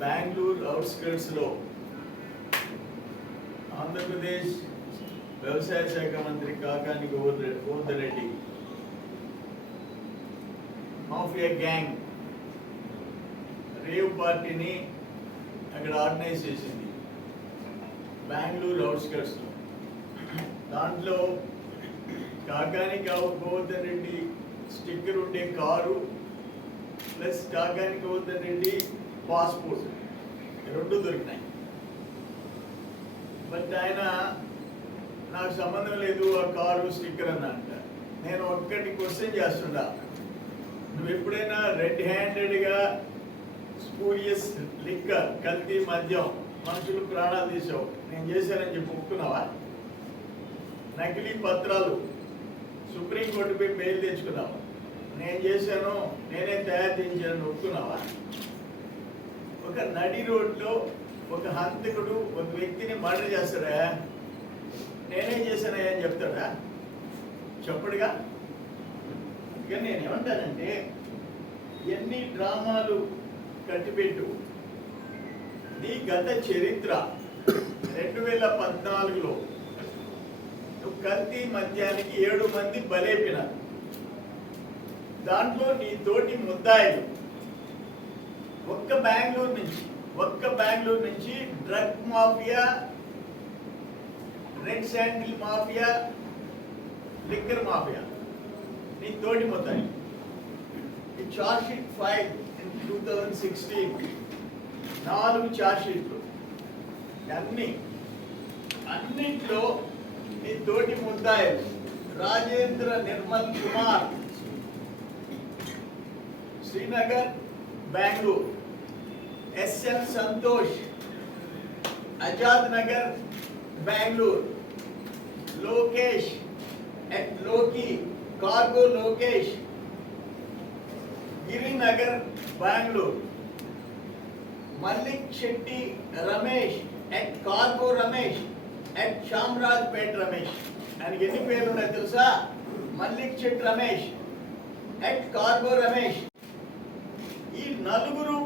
బెంగళూరు అవుట్స్కర్ట్స్లో ఆంధ్రప్రదేశ్ వ్యవసాయ శాఖ మంత్రి Kakani Govardhan Reddy mafia gang rave పార్టీని అక్కడ ఆర్గనైజ్ చేసింది బెంగళూరు అవుట్స్కర్ట్స్లో. దాంట్లో కాకాని గోవర్ధన్ రెడ్డి స్టిక్కర్ ఉండే car plus Kakani Govardhan Reddy passport రెండు దొరికినాయి. బట్ ఆయన నాకు సంబంధం లేదు ఆ కారు స్టిక్కర్ అన్న అంట. నేను ఒక్కటి క్వశ్చన్ చేస్తుండా, నువ్వు ఎప్పుడైనా రెడ్ హ్యాండెడ్గా స్పూరియస్ లిక్కర్ కల్తీ మద్యం మనుషులు ప్రాణాలు తీసావు, నేను చేశానని చెప్పి ఒప్పుకున్నావా? నకిలీ పత్రాలు సుప్రీంకోర్టుపై బెయిల్ తెచ్చుకున్నావా? నేను చేశాను, నేనే తయారు చేయించాను ఒప్పుకున్నావా? ఒక నడి రోడ్లో ఒక హంతకుడు ఒక వ్యక్తిని మర్డర్ చేస్తాడా? నేనే చేశానా అని చెప్తాడా? చెప్పడుగా. అందుకని నేను ఏమంటానంటే, ఎన్ని డ్రామాలు కట్టిపెట్టు, నీ గత చరిత్ర 2014లో నువ్వు కల్తీ మద్యానికి 7 మంది బలైపోయినారు. దాంట్లో నీ తోటి ముద్దాయిలు ఒక్క బెంగళూరు నుంచి drug mafia, red sandal mafia, liquor mafia నీ తోటి ముద్దాయి. ఈ charge sheet file in 2016 4 charge షీట్లు, అన్నింటిలో నీ తోటి ముద్దాయిలు Rajendra Nirmal Kumar, Srinagar Bengaluru, SN Santosh, Azad Nagar Bengaluru, Lokesh at Loki cargo Lokesh, Girinagar Bengaluru, Mallik Shetty Ramesh at cargo Ramesh at Chamrajpet Ramesh. ఆయనకి ఎన్ని పేర్లు ఉన్నాయి తెలుసా? Mallik Shetty Ramesh at cargo Ramesh. ఈ నలుగురు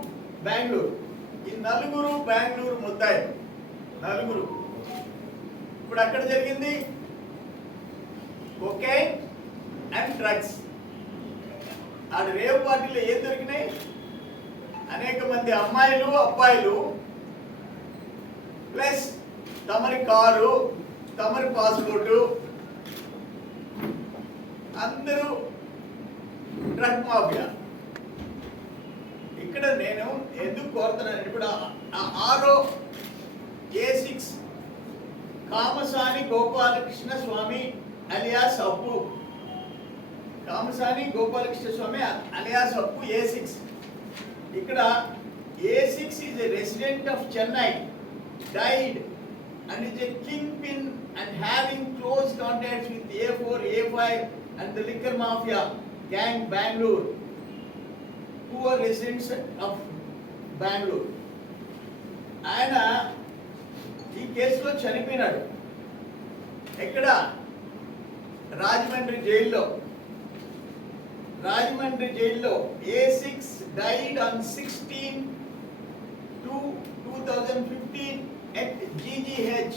బెంగళూరు ముద్దాయిలు, నలుగురు. ఇప్పుడు అక్కడ జరిగింది కొకైన్ అండ్ డ్రగ్స్. ఆడ రేవ్ పార్టీలో ఏం దొరికినాయి? అనేక మంది అమ్మాయిలు అబ్బాయిలు ప్లస్ తమరి కారు, తమరి పాస్పోర్టు, అందరూ డ్రగ్ మాఫియా. ఇక్కడ నేను ఎందుకు కోరుతున్నాను, ఇప్పుడు ఆరో A6 కామసాని గోపాలకృష్ణ స్వామి అలియాస్ అప్పు, కామసాని గోపాలకృష్ణ స్వామి అలియాస్ అప్పు A6. ఇక్కడ A6 is a resident of Chennai, died and is a kingpin and having close contacts with A4, A5 and the liquor mafia gang Bangalore, who are residents of Bangalore. ఆయన ఈ కేసులో చనిపోయినాడు. ఎక్కడ? రాజమండ్రి జైల్లో. A6 died on 16/2/2015 at GGH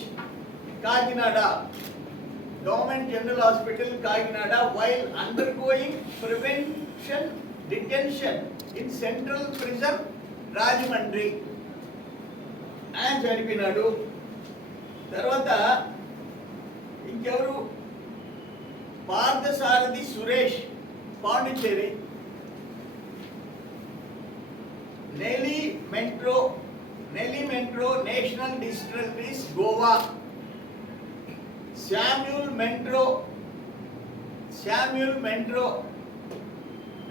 Kakinada, Government General Hospital Kakinada, while undergoing prevention detention in Central Prison Rajamandri. ఆయన చనిపోయినాడు. తర్వాత ఇంకెవరు? పార్థసారథి సురేష్, పాండిచ్చేరి. నెలీ metro national distilleries Goa. Samuel మెంట్రో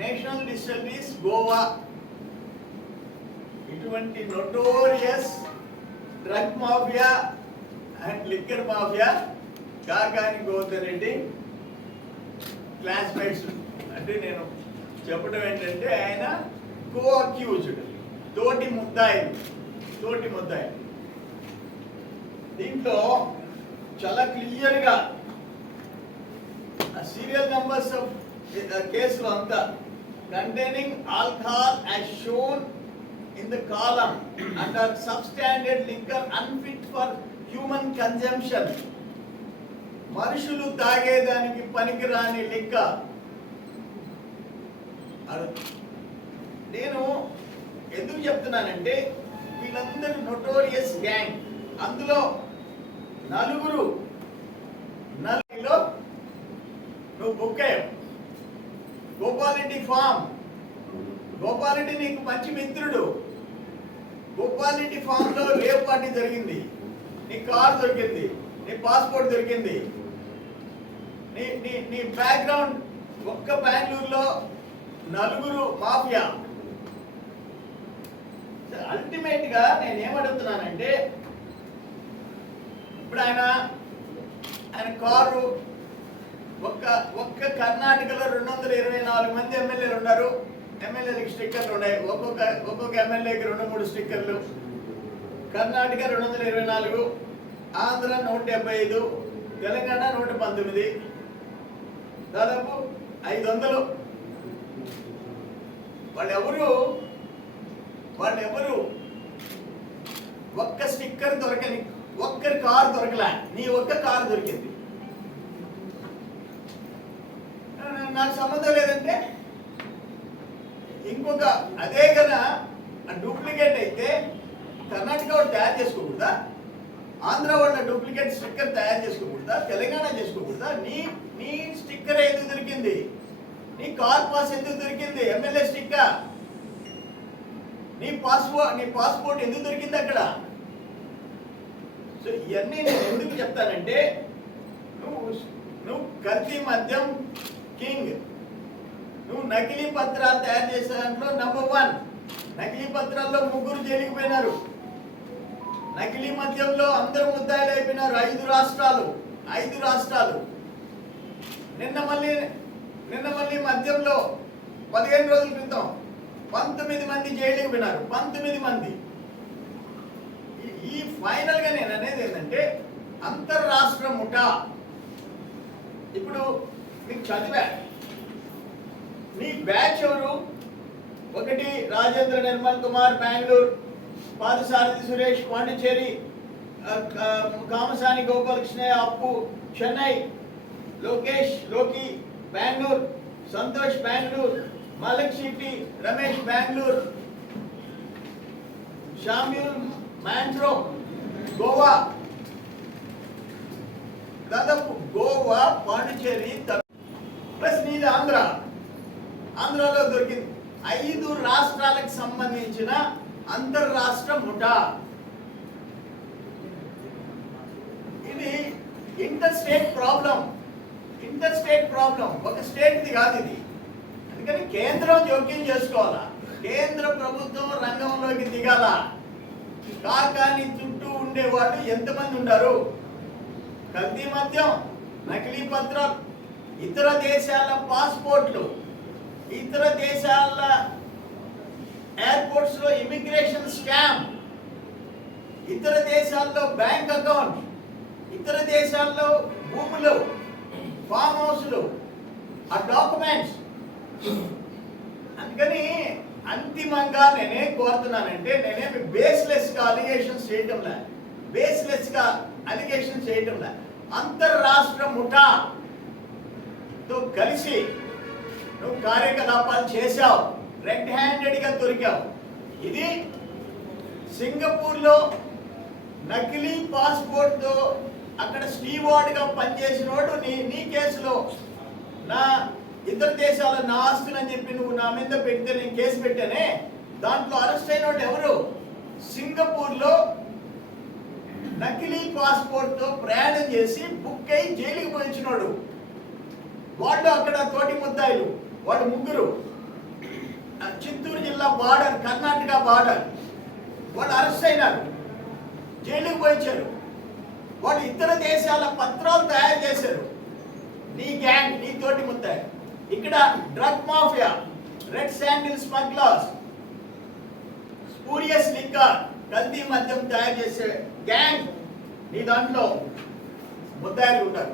నేషనల్ డిస్టిలరీస్ గోవా. ఇటువంటి notorious drug mafia and liquor mafia Kakani Govardhan Reddy classmates. అంటే నేను చెప్పడం ఏంటంటే, ఆయన కో-అక్యూజ్డ్, తోటి ముద్దాయిలు. దీంట్లో చాలా క్లియర్గా సీరియల్ నంబర్స్ ఆఫ్ కేసులో అంతా containing alcohol as shown in in the column under substandard liquor unfit for human consumption. మనుషులు తాగేదానికి పనికిరాని లిక్కర్. నేను ఎందుకు చెప్తున్నానంటే వీళ్ళందరూ నోటోరియస్ గ్యాంగ్. అందులో నలుగురిలో నువ్వు బుక్ అయ్యావు. గోపాలరెడ్డి ఫామ్, గోపాలరెడ్డి నీకు మంచి మిత్రుడు. గోపాలరెడ్డి ఫామ్ లో రేవ్ పార్టీ జరిగింది, నీ కార్ దొరికింది, నీ పాస్పోర్ట్ దొరికింది, నీ బ్యాక్గ్రౌండ్. ఒక్క బెంగళూరులో నలుగురు మాఫియా. అల్టిమేట్ గా నేను ఏమడుగుతున్నానంటే, ఇప్పుడు ఆయన కారు ఒక్క కర్ణాటకలో 224 మంది ఎమ్మెల్యేలు ఉన్నారు. ఎమ్మెల్యేలకు స్టిక్కర్లు ఉన్నాయి. ఒక్కొక్క ఎమ్మెల్యేకి 2-3 స్టిక్కర్లు. కర్ణాటక 224, ఆంధ్ర 175, తెలంగాణ 119, దాదాపు 500. వాళ్ళెవరు ఒక్క స్టిక్కర్ దొరకని, ఒక్కరి కారు దొరకలే. నీ ఒక్క కారు దొరికింది. నాకు సంబంధం లేదంటే ఇంకొక అదే కదా డూప్లికేట్ అయితే కర్ణాటక వాడు తయారు చేసుకోకూడదా? ఆంధ్ర వాళ్ళ డూప్లికేట్ స్టిక్కర్ తయారు చేసుకోకూడదా? తెలంగాణ చేసుకోకూడదా? నీ స్టిక్కర్ ఎందుకు దొరికింది? నీ కార్ పాస్ ఎందుకు దొరికింది? MLA sticker. నీ పాస్పోర్ట్ ఎందుకు దొరికింది అక్కడ? సో ఇవన్నీ నేను ఎందుకు చెప్తానంటే, నువ్వు కల్తీ మద్యం కింగ్. నువ్వు నకిలీ పత్రాలు తయారు చేసే దాంట్లో నంబర్ 1. నకిలీ పత్రాల్లో 3 జైలుకి పోయినారు. నకిలీ మద్యంలో అందరూ ముద్దాయిలు అయిపోయినారు. 5 రాష్ట్రాలు. నిన్న మళ్ళీ మద్యంలో 15 రోజుల క్రితం 19 మంది జైలుకి పోయినారు. 19 మంది. ఈ ఫైనల్ గా నేను అనేది ఏంటంటే, అంతర్రాష్ట్ర ముఠా. ఇప్పుడు మీకు చదివా, నీ బ్యాచ్ ఎవరు? 1 రాజేంద్ర నిర్మల్ కుమార్ బెంగళూరు, పాదసారథి సురేష్ పాండిచేరి, కామసాని గోపాలకృష్ణయ్య అప్పు చెన్నై, లోకి బెంగళూరు, సంతోష్ బెంగళూరు, మలిక్ శెట్టి రమేష్ బెంగళూరు, షామ్యూల్ మాంట్రో గోవా. దాదాపు గోవా, పాండిచేరి ప్లస్ నీది ఆంధ్రాలో దొరికింది. 5 రాష్ట్రాలకు సంబంధించిన అంతర్రాష్ట్ర ముఠా. ఇది ఇంటర్ స్టేట్ ప్రాబ్లం. ఒక స్టేట్ది కాదు ఇది. అందుకని కేంద్రం జోక్యం చేసుకోవాలా. కేంద్ర ప్రభుత్వం రంగంలోకి దిగాల. కాకాని చుట్టూ ఉండేవాళ్ళు ఎంతమంది ఉన్నారు? కల్తీ మద్యం, నకిలీ పత్రాలు, ఇతర దేశాల పాస్పోర్ట్లు, ఇతర దేశాల ఎయిర్పోర్ట్స్ లో ఇమిగ్రేషన్ స్కామ్, ఇతర దేశాల్లో బ్యాంక్ అకౌంట్, ఇతర దేశాల్లో భూములు, ఫామ్ హౌస్లు, ఆ డాక్యుమెంట్స్. అందుకని అంతిమంగా నేనేం కోరుతున్నానంటే, నేనేమి బేస్లెస్ గా అలిగేషన్స్ చేయటంలా, అంతర్రాష్ట్ర ముఠాతో కలిసి నువ్వు కార్యకలాపాలు చేశావు, రెడ్ హ్యాండెడ్ గా దొరికావు. ఇది సింగపూర్లో నకిలీ పాస్పోర్ట్ తో అక్కడ స్టీవార్డ్ గా పనిచేసినోడు నీ కేసులో నా ఇతర దేశాల నా ఆస్తులని చెప్పి నువ్వు నా మీద పెడితే నేను కేసు పెట్టానే, దాంట్లో అరెస్ట్ అయినోడు ఎవరు? సింగపూర్లో నకిలీ పాస్పోర్ట్ తో ప్రయాణం చేసి బుక్ అయి జైలుకి పోయించినోడు. వాళ్ళు అక్కడ తోటి ముద్దాయిలు, వాళ్ళు 3. చిత్తూరు జిల్లా బార్డర్, కర్ణాటక బార్డర్, వాళ్ళు అరెస్ట్ అయినారు, జైలుకి పోయించారు. వాళ్ళు ఇతర దేశాల పత్రాలు తయారు చేశారు. నీ గ్యాంగ్, నీ తోటి ముద్దాయి. ఇక్కడ drug mafia, red sandal smugglers, spurious liquor, కల్తీ మద్యం తయారు చేసే గ్యాంగ్ నీ దాంట్లో ముద్దాయిలు ఉంటారు.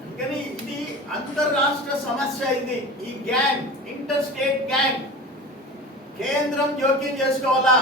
అందుకని ఇది అంతర్రాష్ట్ర సమస్య. ఇది ఈ గ్యాంగ్, ఇంటర్ స్టేట్ గ్యాంగ్. కేంద్రం జోక్యం చేసుకోవాలా.